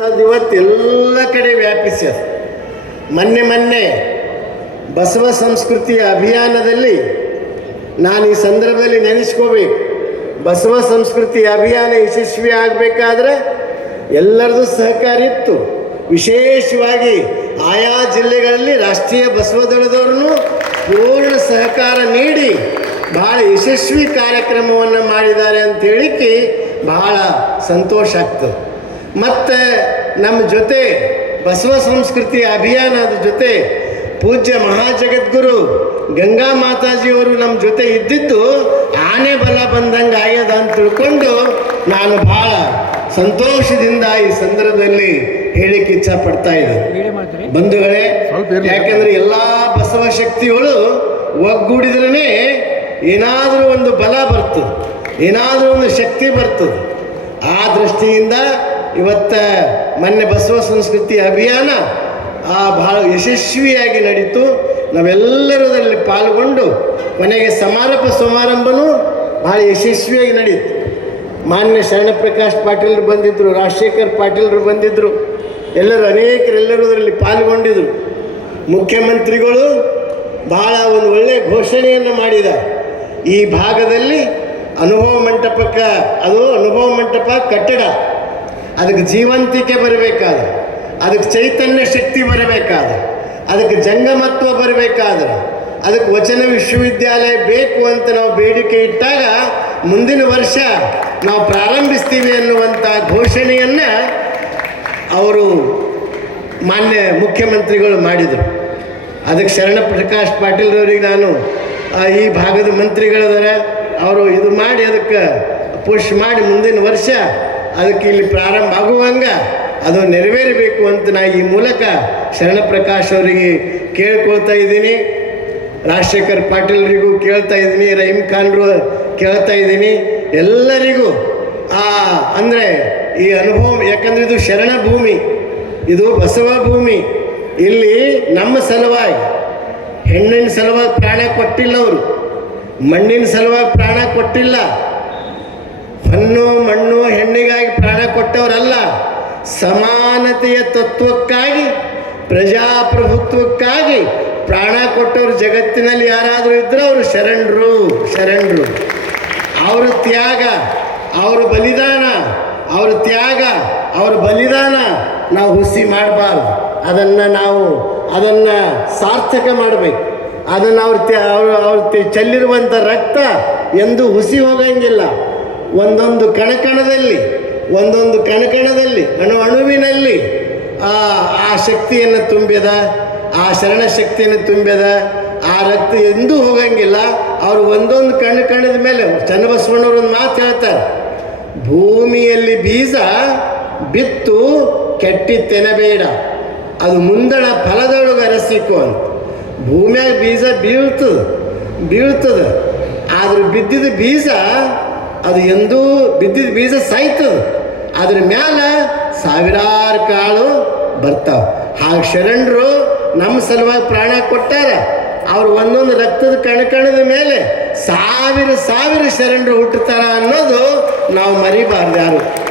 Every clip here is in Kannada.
ಅನ್ನುವಂಥದ್ದು ಇವತ್ತು ಎಲ್ಲ ಕಡೆ ವ್ಯಾಪಿಸ್ಯದ ಮೊನ್ನೆ ಮೊನ್ನೆ ಬಸವ ಸಂಸ್ಕೃತಿಯ ಅಭಿಯಾನದಲ್ಲಿ ನಾನು ಈ ಸಂದರ್ಭದಲ್ಲಿ ನೆನೆಸ್ಕೋಬೇಕು. ಬಸವ ಸಂಸ್ಕೃತಿ ಅಭಿಯಾನ ಯಶಸ್ವಿ ಆಗಬೇಕಾದ್ರೆ ಎಲ್ಲರದು ಸಹಕಾರ ಇತ್ತು. ವಿಶೇಷವಾಗಿ ಆಯಾ ಜಿಲ್ಲೆಗಳಲ್ಲಿ ರಾಷ್ಟ್ರೀಯ ಬಸವ ಪೂರ್ಣ ಸಹಕಾರ ನೀಡಿ ಭಾಳ ಯಶಸ್ವಿ ಕಾರ್ಯಕ್ರಮವನ್ನು ಮಾಡಿದ್ದಾರೆ ಅಂತ ಹೇಳಿಕ್ಕೆ ಬಹಳ ಸಂತೋಷ ಆಗ್ತದೆ. ಮತ್ತು ನಮ್ಮ ಜೊತೆ ಬಸವ ಸಂಸ್ಕೃತಿ ಅಭಿಯಾನದ ಜೊತೆ ಪೂಜ್ಯ ಮಹಾಜಗದ್ಗುರು ಗಂಗಾ ಮಾತಾಜಿಯವರು ನಮ್ಮ ಜೊತೆ ಇದ್ದಿದ್ದು ಆನೆ ಬಲ ಬಂದಂಗೆ ಆಗ್ಯದ ಅಂತ ತಿಳ್ಕೊಂಡು ನಾನು ಭಾಳ ಸಂತೋಷದಿಂದ ಈ ಸಂದರ್ಭದಲ್ಲಿ ಹೇಳಿಕ್ಕೆ ಇಚ್ಛಪಡ್ತಾ ಇದ್ದೆ. ಬಂಧುಗಳೇ ಯಾಕಂದ್ರೆ ಎಲ್ಲ ಬಸವ ಶಕ್ತಿಗಳು ಒಗ್ಗೂಡಿದ್ರೇ ಏನಾದರೂ ಒಂದು ಬಲ ಬರ್ತದೆ ಏನಾದರೂ ಒಂದು ಶಕ್ತಿ ಬರ್ತದೆ. ಆ ದೃಷ್ಟಿಯಿಂದ ಇವತ್ತ ಮೊನ್ನೆ ಬಸವ ಸಂಸ್ಕೃತಿ ಅಭಿಯಾನ ಆ ಭಾಳ ಯಶಸ್ವಿಯಾಗಿ ನಡೀತು. ನಾವೆಲ್ಲರದಲ್ಲಿ ಪಾಲ್ಗೊಂಡು ಮನೆಗೆ ಸಮಾರೋಪ ಸಮಾರಂಭನೂ ಭಾಳ ಯಶಸ್ವಿಯಾಗಿ ನಡೀತು. ಮಾನ್ಯ ಶರಣಪ್ರಕಾಶ್ ಪಾಟೀಲ್ರು ಬಂದಿದ್ದರು ರಾಜಶೇಖರ್ ಪಾಟೀಲರು ಬಂದಿದ್ದರು ಎಲ್ಲರೂ ಅನೇಕರೆಲ್ಲರೂ ಅದರಲ್ಲಿ ಮುಖ್ಯಮಂತ್ರಿಗಳು ಭಾಳ ಒಂದು ಒಳ್ಳೆಯ ಘೋಷಣೆಯನ್ನು ಮಾಡಿದ ಈ ಭಾಗದಲ್ಲಿ ಅನುಭವ ಮಂಟಪಕ್ಕೆ ಅದು ಅನುಭವ ಮಂಟಪ ಕಟ್ಟಡ. ಅದಕ್ಕೆ ಜೀವಂತಿಕೆ ಬರಬೇಕಾದ್ರೆ, ಅದಕ್ಕೆ ಚೈತನ್ಯ ಶಕ್ತಿ ಬರಬೇಕಾದ್ರೆ, ಅದಕ್ಕೆ ಜಂಗಮತ್ವ ಬರಬೇಕಾದ್ರೆ, ಅದಕ್ಕೆ ವಚನ ವಿಶ್ವವಿದ್ಯಾಲಯ ಬೇಕು ಅಂತ ನಾವು ಬೇಡಿಕೆ ಇಟ್ಟಾಗ ಮುಂದಿನ ವರ್ಷ ನಾವು ಪ್ರಾರಂಭಿಸ್ತೀವಿ ಅನ್ನುವಂಥ ಘೋಷಣೆಯನ್ನು ಅವರು ಮಾನ್ಯ ಮುಖ್ಯಮಂತ್ರಿಗಳು ಮಾಡಿದರು. ಅದಕ್ಕೆ ಶರಣ ಪ್ರಕಾಶ್ ಪಾಟೀಲ್ರವರಿಗೆ ನಾನು ಈ ಭಾಗದ ಮಂತ್ರಿಗಳಿದ್ದಾರೆ ಅವರು ಇದು ಮಾಡಿ ಅದಕ್ಕೆ ಪುಷ್ ಮಾಡಿ ಮುಂದಿನ ವರ್ಷ ಅದಕ್ಕೆ ಇಲ್ಲಿ ಪ್ರಾರಂಭ ಆಗುವಂಗ ಅದು ನೆರವೇರಬೇಕು ಅಂತ ನಾ ಈ ಮೂಲಕ ಶರಣಪ್ರಕಾಶ್ ಅವರಿಗೆ ಕೇಳ್ಕೊಳ್ತಾ ಇದ್ದೀನಿ. ರಾಜಶೇಖರ್ ಪಾಟೀಲ್ರಿಗೂ ಕೇಳ್ತಾ ಇದ್ದೀನಿ ರಹೀಮ್ ಖಾನ್ರು ಕೇಳ್ತಾ ಇದ್ದೀನಿ. ಎಲ್ಲರಿಗೂ ಆ, ಅಂದರೆ ಈ ಅನುಭವ, ಯಾಕಂದರೆ ಇದು ಶರಣ ಭೂಮಿ, ಇದು ಬಸವ ಭೂಮಿ. ಇಲ್ಲಿ ನಮ್ಮ ಸಲುವಾಗಿ ಹೆಣ್ಣಿನ ಸಲುವಾಗಿ ಪ್ರಾಣ ಕೊಟ್ಟಿಲ್ಲ ಅವರು. ಮಣ್ಣಿನ ಸಲುವಾಗಿ ಪ್ರಾಣ ಕೊಟ್ಟಿಲ್ಲ. ಹೊನ್ನು ಮಣ್ಣು ಹೆಣ್ಣಿಗಾಗಿ ಪ್ರಾಣ ಕೊಟ್ಟವರಲ್ಲ, ಸಮಾನತೆಯ ತತ್ವಕ್ಕಾಗಿ, ಪ್ರಜಾಪ್ರಭುತ್ವಕ್ಕಾಗಿ ಪ್ರಾಣ ಕೊಟ್ಟವರು ಜಗತ್ತಿನಲ್ಲಿ ಯಾರಾದರೂ ಇದ್ದರೆ ಅವರು ಶರಣರು ಶರಣರು. ಅವರ ತ್ಯಾಗ, ಅವರ ಬಲಿದಾನ, ಅವರ ತ್ಯಾಗ, ಅವರ ಬಲಿದಾನ ನಾವು ಹುಸಿ ಮಾಡಬಾರ್ದು. ಅದನ್ನು ನಾವು, ಅದನ್ನು ಸಾರ್ಥಕ ಮಾಡಬೇಕು. ಅದನ್ನು ಅವ್ರ ತ್ಯಾ, ಅವ್ರು, ಅವ್ರ ಚೆಲ್ಲಿರುವಂಥ ರಕ್ತ ಎಂದು ಹುಸಿ ಹೋಗಂಗಿಲ್ಲ. ಒಂದೊಂದು ಕಣಕಣದಲ್ಲಿ ಒಂದೊಂದು ಕಣಕಣದಲ್ಲಿ ಅಣು ಅಣುವಿನಲ್ಲಿ ಆ ಆ ಶಕ್ತಿಯನ್ನು ತುಂಬಿದ ಆ ಶರಣ ಶಕ್ತಿಯನ್ನು ತುಂಬಿದ ಆ ರಕ್ತ ಎಂದೂ ಹೋಗಂಗಿಲ್ಲ. ಅವರು ಒಂದೊಂದು ಕಣ್ಣು ಕಣ್ಣದ ಮೇಲೆ, ಚನ್ನಬಸವಣ್ಣವ್ರು ಒಂದು ಮಾತು ಹೇಳ್ತಾರೆ, ಭೂಮಿಯಲ್ಲಿ ಬೀಜ ಬಿತ್ತು ಕೆಟ್ಟಿ ತೆನಬೇಡ ಅದು ಮುಂದಣ ಫಲದೊಳಗೆ ಅರಸಿಕೋ ಅಂತ. ಭೂಮಿಯಾಗ ಬೀಜ ಬೀಳ್ತದೆ ಬೀಳ್ತದೆ, ಆದ್ರೆ ಬಿದ್ದಿದ ಬೀಜ ಅದು ಎಂದೂ ಬಿದ್ದಿದ ಬೀಜ ಸಾಯ್ತದೆ ಅದ್ರ ಮ್ಯಾಲ ಸಾವಿರಾರು ಕಾಳು ಬರ್ತಾವ. ಹಾಗೆ ಶರಣರು ನಮ್ಮ ಸಲುವಾಗಿ ಪ್ರಾಣ ಕೊಟ್ಟಾರ. ಅವ್ರು ಒಂದೊಂದು ರಕ್ತದ ಕಣಕಣದ ಮೇಲೆ ಸಾವಿರ ಸಾವಿರ ಶರಣರು ಹುಟ್ಟುತ್ತಾರ ಅನ್ನೋದು ನಾವು ಮರಿಬಾರ್ದು ಯಾರು.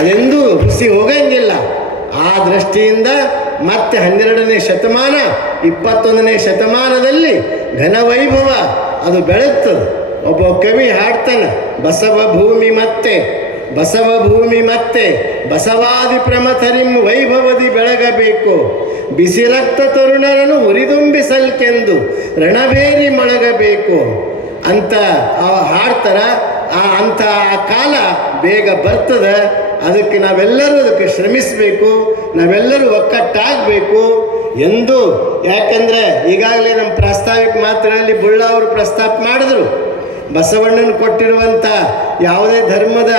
ಅದೆಂದೂ ಹುಸಿ ಹೋಗಂಗಿಲ್ಲ. ಆ ದೃಷ್ಟಿಯಿಂದ ಮತ್ತೆ ಹನ್ನೆರಡನೇ ಶತಮಾನ, ಇಪ್ಪತ್ತೊಂದನೇ ಶತಮಾನದಲ್ಲಿ ಘನವೈಭವ ಅದು ಬೆಳಗ್ತದೆ. ಒಬ್ಬ ಕವಿ ಹಾಡ್ತಾನೆ, ಬಸವ ಭೂಮಿ ಮತ್ತೆ, ಬಸವ ಭೂಮಿ ಮತ್ತೆ, ಬಸವಾದಿ ಪ್ರಮಥರಿಂ ವೈಭವದಿ ಬೆಳಗಬೇಕು. ಬಿಸಿ ರಕ್ತ ತರುಣರನ್ನು ಹುರಿದುಂಬಿಸಲ್ಕೆಂದು ರಣಬೇರಿ ಮೊಳಗಬೇಕು. ಅಂತ ಆ ಹಾಡ್ತಾರ, ಆ ಅಂಥ ಆ ಕಾಲ ಬೇಗ ಬರ್ತದೆ, ಅದಕ್ಕೆ ನಾವೆಲ್ಲರೂ ಅದಕ್ಕೆ ಶ್ರಮಿಸಬೇಕು, ನಾವೆಲ್ಲರೂ ಒಕ್ಕಟ್ಟಾಗಬೇಕು ಎಂದು. ಯಾಕಂದರೆ ಈಗಾಗಲೇ ನಮ್ಮ ಪ್ರಾಸ್ತಾವಿಕ ಮಾತುಗಳಲ್ಲಿ ಬುಳ್ಳ ಅವರು ಪ್ರಸ್ತಾಪ ಮಾಡಿದ್ರು. ಬಸವಣ್ಣನ ಕೊಟ್ಟಿರುವಂಥ ಯಾವುದೇ ಧರ್ಮದ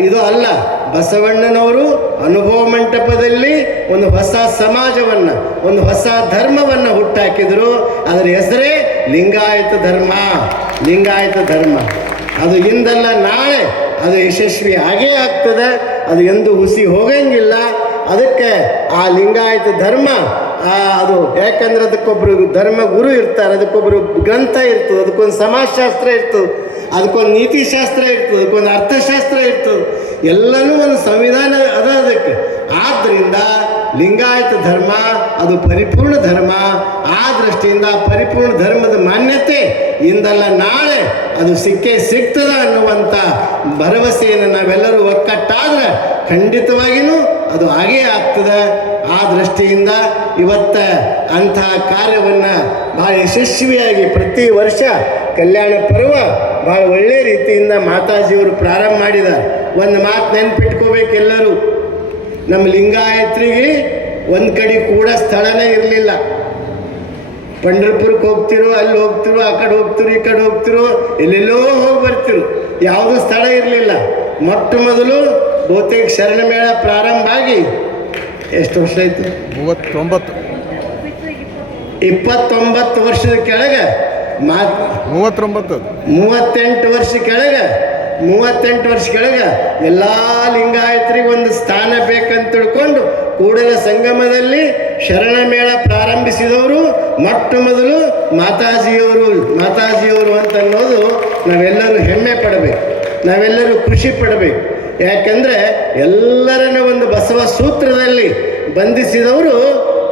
ಇದು ಅಲ್ಲ. ಬಸವಣ್ಣನವರು ಅನುಭವ ಮಂಟಪದಲ್ಲಿ ಒಂದು ಹೊಸ ಸಮಾಜವನ್ನು, ಒಂದು ಹೊಸ ಧರ್ಮವನ್ನು ಹುಟ್ಟಾಕಿದರು. ಅದರ ಹೆಸರೇ ಲಿಂಗಾಯತ ಧರ್ಮ. ಲಿಂಗಾಯತ ಧರ್ಮ. ಅದು ಇಂದಲ್ಲ ನಾಳೆ ಅದು ಯಶಸ್ವಿ ಆಗೇ ಆಗ್ತದೆ. ಅದು ಎಂದು ಹುಸಿ ಹೋಗಂಗಿಲ್ಲ. ಅದಕ್ಕೆ ಆ ಲಿಂಗಾಯತ ಧರ್ಮ ಅದು ಯಾಕಂದ್ರೆ ಅದಕ್ಕೊಬ್ರು ಧರ್ಮ ಗುರು ಇರ್ತಾರೆ ಅದಕ್ಕೊಬ್ಬರು ಗ್ರಂಥ ಇರ್ತದೆ, ಅದಕ್ಕೊಂದು ಸಮಾಜಶಾಸ್ತ್ರ ಇರ್ತದೆ, ಅದಕ್ಕೊಂದು ನೀತಿಶಾಸ್ತ್ರ ಇರ್ತದೆ, ಅದಕ್ಕೊಂದು ಅರ್ಥಶಾಸ್ತ್ರ ಇರ್ತದೆ. ಎಲ್ಲನೂ ಒಂದು ಸಂವಿಧಾನ ಅದ ಅದಕ್ಕೆ. ಆದ್ದರಿಂದ ಲಿಂಗಾಯತ ಧರ್ಮ ಅದು ಪರಿಪೂರ್ಣ ಧರ್ಮ. ಆ ದೃಷ್ಟಿಯಿಂದ ಪರಿಪೂರ್ಣ ಧರ್ಮದ ಮಾನ್ಯತೆ ಇಂದಲ್ಲ ನಾಳೆ ಅದು ಸಿಕ್ಕೇ ಸಿಗ್ತದ ಅನ್ನುವಂಥ ಭರವಸೆಯನ್ನು ನಾವೆಲ್ಲರೂ ಒಕ್ಕಟ್ಟಾದ್ರೆ ಖಂಡಿತವಾಗಿಯೂ ಅದು ಹಾಗೇ ಆಗ್ತದೆ. ಆ ದೃಷ್ಟಿಯಿಂದ ಇವತ್ತ ಅಂತಹ ಕಾರ್ಯವನ್ನು ಭಾಳ ಯಶಸ್ವಿಯಾಗಿ ಪ್ರತಿ ವರ್ಷ ಕಲ್ಯಾಣ ಪರ್ವ ಭಾಳ ಒಳ್ಳೆಯ ರೀತಿಯಿಂದ ಮಾತಾಜಿಯವರು ಪ್ರಾರಂಭ ಮಾಡಿದ ಒಂದು ಮಾತು ನೆನ್ಪಿಟ್ಕೋಬೇಕು ಎಲ್ಲರೂ ನಮ್ಮ ಲಿಂಗಾಯತ್ರಿಗೆ ಒಂದು ಕಡೆ ಕೂಡ ಸ್ಥಳನೇ ಇರಲಿಲ್ಲ. ಪಂಡರ್ಪುರಕ್ಕೆ ಹೋಗ್ತಿರೋ, ಅಲ್ಲಿ ಹೋಗ್ತಿರೋ, ಆ ಕಡೆ ಹೋಗ್ತಿರೋ, ಈ ಕಡೆ ಹೋಗ್ತಿರೋ, ಎಲ್ಲೆಲ್ಲೋ ಹೋಗಿ ಬರ್ತಿರು. ಯಾವುದೂ ಸ್ಥಳ ಇರಲಿಲ್ಲ. ಮೊಟ್ಟ ಮೊದಲು ಬಹುತೇಕ ಶರಣ ಮೇಳ ಪ್ರಾರಂಭ ಆಗಿ ಎಷ್ಟು ವರ್ಷ ಆಯ್ತು ಮೂವತ್ತೊಂಬತ್ತು. ಇಪ್ಪತ್ತೊಂಬತ್ತು ವರ್ಷದ ಕೆಳಗೆ? ಮಾತ್ ಮೂವತ್ತೊಂಬತ್ತು. ಮೂವತ್ತೆಂಟು ವರ್ಷ ಕೆಳಗೆ? ಮೂವತ್ತೆಂಟು ವರ್ಷ ಕೆಳಗೆ? ಎಲ್ಲ ಲಿಂಗಾಯತರಿಗೆ ಒಂದು ಸ್ಥಾನ ಬೇಕಂತ ತಿಳ್ಕೊಂಡು ಕೂಡಲ ಸಂಗಮದಲ್ಲಿ ಶರಣ ಮೇಳ ಪ್ರಾರಂಭಿಸಿದವರು. ಮೊಟ್ಟ ಮೊದಲು ಮಾತಾಜಿಯವರು ಮಾತಾಜಿಯವರು ಅಂತ ಅನ್ನೋದು ನಾವೆಲ್ಲರೂ ಹೆಮ್ಮೆ ಪಡಬೇಕು. ನಾವೆಲ್ಲರೂ ಖುಷಿ ಪಡಬೇಕು. ಯಾಕಂದರೆ ಎಲ್ಲರನ್ನ ಒಂದು ಬಸವ ಸೂತ್ರದಲ್ಲಿ ಬಂಧಿಸಿದವರು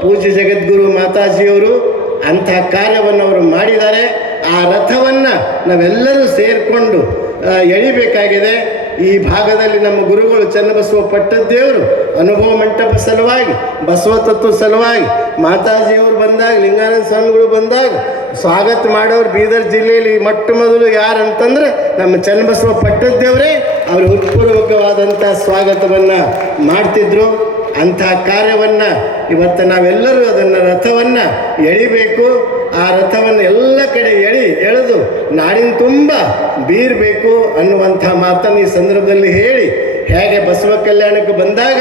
ಪೂಜ್ಯ ಜಗದ್ಗುರು ಮಾತಾಜಿಯವರು ಅಂತಹ ಕಾರ್ಯವನ್ನು ಅವರು ಮಾಡಿದ್ದಾರೆ. ಆ ರಥವನ್ನು ನಾವೆಲ್ಲರೂ ಸೇರಿಕೊಂಡು ಎಳಿಬೇಕಾಗಿದೆ. ಈ ಭಾಗದಲ್ಲಿ ನಮ್ಮ ಗುರುಗಳು ಚನ್ನಬಸವ ಪಟ್ಟದ್ದೇವರು ಅನುಭವ ಮಂಟಪ ಸಲುವಾಗಿ, ಬಸವ ತತ್ವ ಸಲುವಾಗಿ, ಮಾತಾಜಿಯವರು ಬಂದಾಗ, ಲಿಂಗಾನಂದ ಸ್ವಾಮಿಗಳು ಬಂದಾಗ, ಸ್ವಾಗತ ಮಾಡೋರು ಬೀದರ್ ಜಿಲ್ಲೆಯಲ್ಲಿ ಮೊಟ್ಟ ಮೊದಲು ಯಾರು ಅಂತಂದ್ರೆ ನಮ್ಮ ಚನ್ನಬಸವ ಪಟ್ಟದ್ದೇವರೇ. ಅವರು ಹೃತ್ಪೂರ್ವಕವಾದಂಥ ಸ್ವಾಗತವನ್ನು ಮಾಡ್ತಿದ್ರು. ಅಂಥ ಕಾರ್ಯವನ್ನು ಇವತ್ತು ನಾವೆಲ್ಲರೂ ಅದನ್ನು ರಥವನ್ನು ಎಳಿಬೇಕು. ಆ ರಥವನ್ನು ಎಲ್ಲ ಕಡೆ ಎಳಿ, ಎಳೆದು ನಾಡಿನ ತುಂಬ ಬೀರಬೇಕು ಅನ್ನುವಂಥ ಮಾತನ್ನು ಈ ಸಂದರ್ಭದಲ್ಲಿ ಹೇಳಿ, ಹೇಗೆ ಬಸವ ಕಲ್ಯಾಣಕ್ಕೆ ಬಂದಾಗ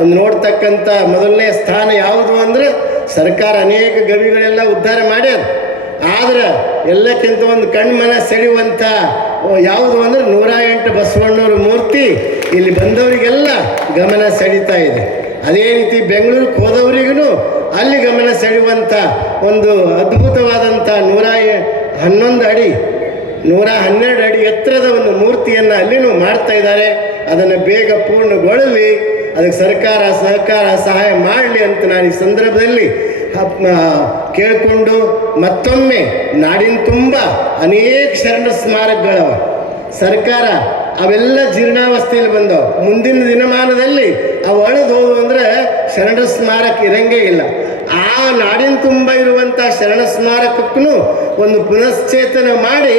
ಒಂದು ನೋಡ್ತಕ್ಕಂಥ ಮೊದಲನೇ ಸ್ಥಾನ ಯಾವುದು ಅಂದರೆ ಸರ್ಕಾರ ಅನೇಕ ಗವಿಗಳೆಲ್ಲ ಉದ್ಧಾರ ಮಾಡ್ಯಾರ. ಆದ್ರೆ ಎಲ್ಲಕ್ಕಿಂತ ಒಂದು ಕಣ್ಮನ ಸೆಳೆಯುವಂಥ ಯಾವುದು ಅಂದರೆ ನೂರ ಇಲ್ಲಿ ಬಂದವರಿಗೆಲ್ಲ ಗಮನ ಸೆಳೀತಾ ಇದೆ. ಅದೇ ರೀತಿ ಬೆಂಗಳೂರಿಗೆ ಹೋದವರಿಗೂ ಅಲ್ಲಿ ಗಮನ ಸೆಳೆಯುವಂಥ ಒಂದು ಅದ್ಭುತವಾದಂಥ ನೂರ ಹನ್ನೊಂದು ಅಡಿ, ನೂರ ಹನ್ನೆರಡು ಅಡಿ ಎತ್ತರದ ಒಂದು ಮೂರ್ತಿಯನ್ನು ಅಲ್ಲಿನೂ ಮಾಡ್ತಾ ಇದ್ದಾರೆ. ಅದನ್ನು ಬೇಗ ಪೂರ್ಣಗೊಳ್ಳಲಿ, ಅದಕ್ಕೆ ಸರ್ಕಾರ ಸಹಕಾರ ಸಹಾಯ ಮಾಡಲಿ ಅಂತ ನಾನು ಈ ಸಂದರ್ಭದಲ್ಲಿ ಕೇಳಿಕೊಂಡು ಮತ್ತೊಮ್ಮೆ ನಾಡಿನ ತುಂಬ ಅನೇಕ ಶರಣ ಸ್ಮಾರಕಗಳವ. ಸರ್ಕಾರ ಅವೆಲ್ಲ ಜೀರ್ಣಾವಸ್ಥೆಯಲ್ಲಿ ಬಂದವು. ಮುಂದಿನ ದಿನಮಾನದಲ್ಲಿ ಅವು ಅಳೆದು ಹೋದವು ಅಂದರೆ ಶರಣ ಸ್ಮಾರಕ ಇರಂಗೇ ಇಲ್ಲ. ನಾಡಿನ ತುಂಬ ಇರುವಂಥ ಶರಣ ಸ್ಮಾರಕಕ್ಕೂ ಒಂದು ಪುನಶ್ಚೇತನ ಮಾಡಿ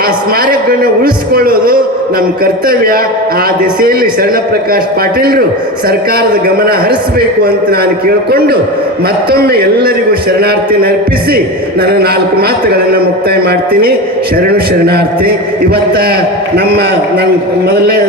ಆ ಸ್ಮಾರಕಗಳನ್ನ ಉಳಿಸ್ಕೊಳ್ಳೋದು ನಮ್ಮ ಕರ್ತವ್ಯ. ಆ ದಿಸೆಯಲ್ಲಿ ಶರಣ ಪ್ರಕಾಶ್ ಪಾಟೀಲರು ಸರ್ಕಾರದ ಗಮನ ಹರಿಸಬೇಕು ಅಂತ ನಾನು ಕೇಳಿಕೊಂಡು ಮತ್ತೊಮ್ಮೆ ಎಲ್ಲರಿಗೂ ಶರಣಾರ್ಥಿ ಅರ್ಪಿಸಿ ನನ್ನ ನಾಲ್ಕು ಮಾತುಗಳನ್ನು ಮುಕ್ತಾಯ ಮಾಡ್ತೀನಿ. ಶರಣು ಶರಣಾರ್ಥಿ, ಇವತ್ತ ನಮ್ಮ ನನ್ನ ಮೊದಲನೇ